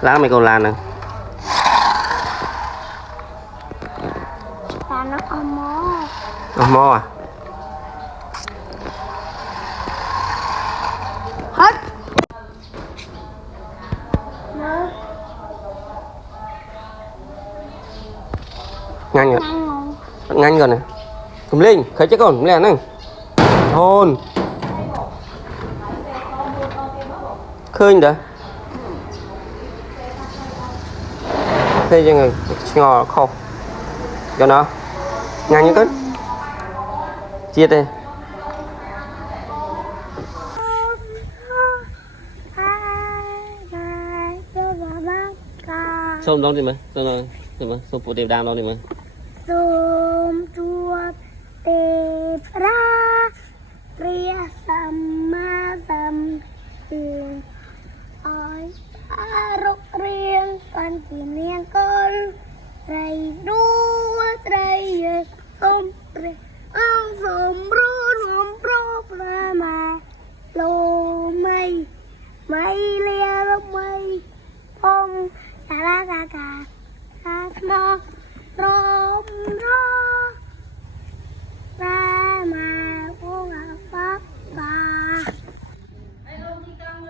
lá mày còn lan nè ta nó ôm mò à hết nhanh rồi nè cầm lên khởi chết con lẹ nè hôn khơi đã khơi cho người ngò khô cho nó nhanh như cất chia đây xôm đâu đi mà xôm phụ đẹp đam đâu đi mà xôm chua tê ra ria sama sam tiền oi rục riêng con chỉ miên con rầy đua rầy không rầy ông xôm rô ra mà lô mây mây lia lô mây phong cà la cà mò rôm rô ra mà cô gặp bác bà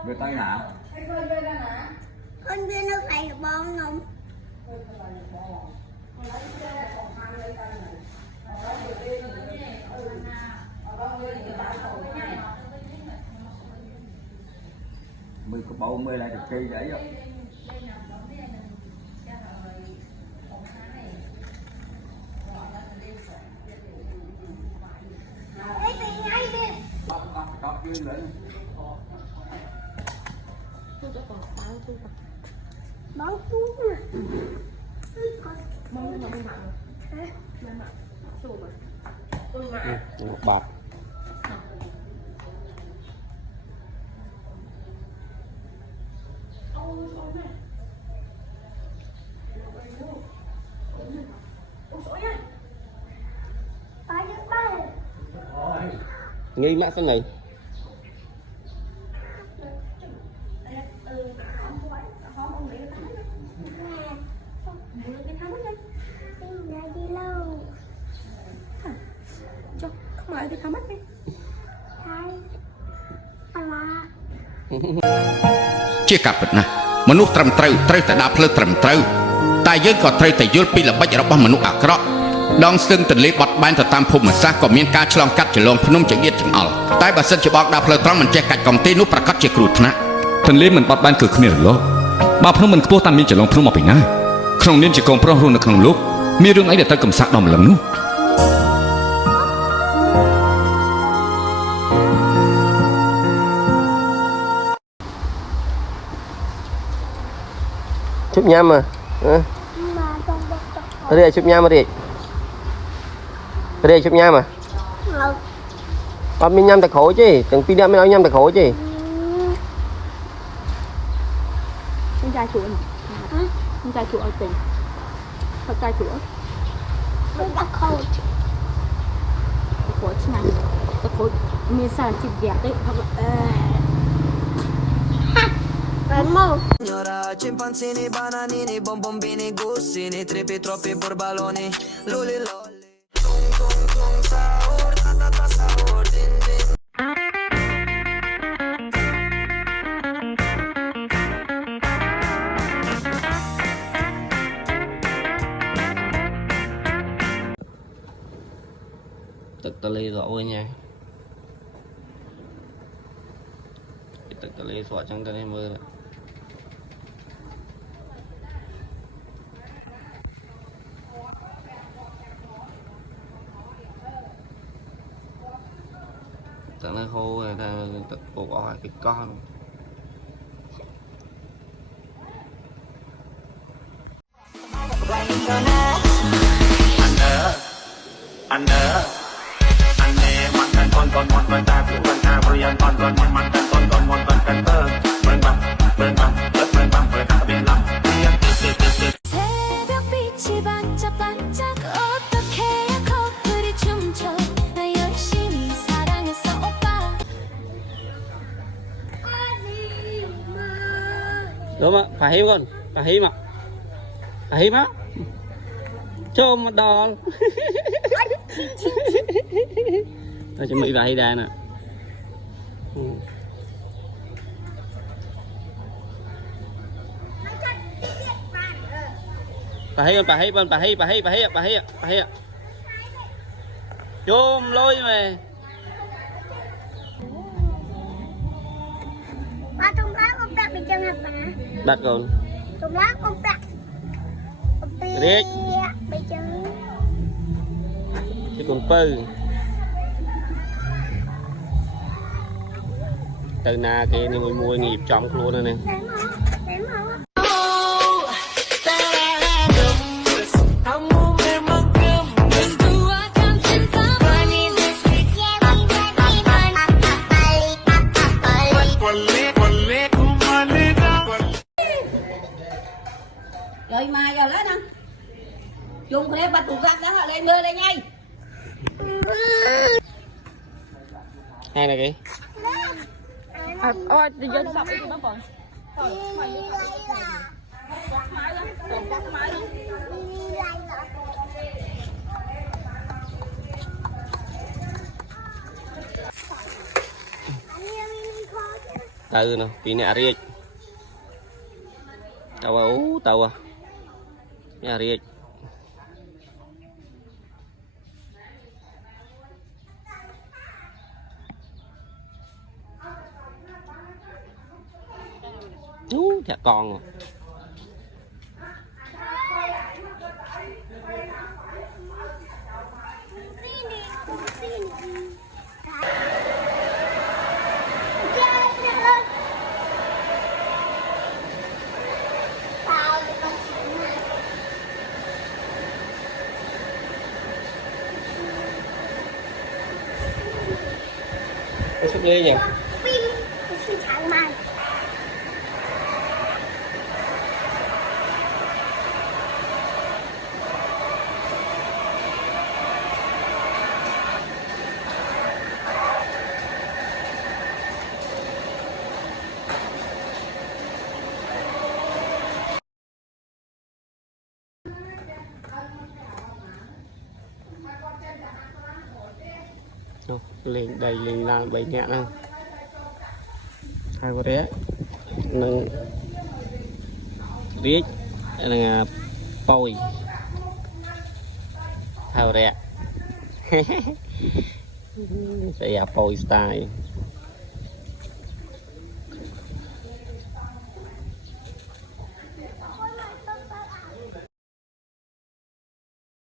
về tay nè con viên nó phải được bông không mười có bầu mười lại được cây vậy đó Cọc duyên nữa bóng thuốc nè một bọt nghi mã xanh này cho không ai đi khám mắt đi chia cặp nèមនុស្សត្រឹមត្រូវត្រូវតែដើរផ្លូវត្រឹមត្រូវតែយើងក៏ត្រូវតែយល់ពីល្បិចរបស់មនុស្សអាក្រក់ដងស្ទឹងទន្លេបត់បែនទៅតាមភូមិសាស្ត្រក៏មានការឆ្លងកាត់ចលងភ្នំចង្អៀតចង្អល់តែបើសិនជាបោកដើរផ្លូវត្រង់មិនចេះកាច់កំទេនោះប្រកាសជាគ្រោះថ្នាក់ទន្លេមិនបត់បែនគឺគ្មានរលកបើភ្នំមិនខ្ពស់តាមមានចលងភ្នំមកពីណាក្នុងនាមជាកូនប្រុសរស់នៅក្នុងលោកមានរឿងអីដែលត្រូវកំសាកដល់ម្លឹងនោះchụp nhâm mà đây chụp nhâm mà đây chụp nhâm mà con mình nhâm tại khổ chứ từng pin đâm mới nói nhâm tại khổ chứ con trai chuột con trai chuột ở tỉnh con trai chuột đã khâu khổ chứ này khổ miền Sài chụp dẹp đấy hoặc là Signora, scimpanzini, bananini, bonbombini, gussini, tripi, troppi borbaloni, luli lolli, tung tung tung, sahur, ta ta ta sahur, din din.ទឹកតលេrõវិញnhaទឹកតលេស្រកចឹងទៅនេះមើលទឹកនេះហូរថាទឹកពុកអស់គេកោះ đúng không phải hiếm con phải hiếm á cho một đò nó chuẩn bị vậy đây nè bà hí chôm lôi mày ba trong lá con ta bị chân hạt bà đặt còn trong lá con ta riết bị chân chứ còn pư từ na kia này mua nghiệp trong luôn đây nè để mà rồi mà giờ lấy nè dùng cái bạch tuột rác đó lên mưa đây ngay hay này kì thì dân sọc đi nó còn từ nè tí nè riết tàu à nhà riết chả con rồi cái súp ly nhỉ xin chẳng mày lên đây lên làm bảy nhẹ nè hai con đấy nâng riết là poi hai con đấy sẽ là poi style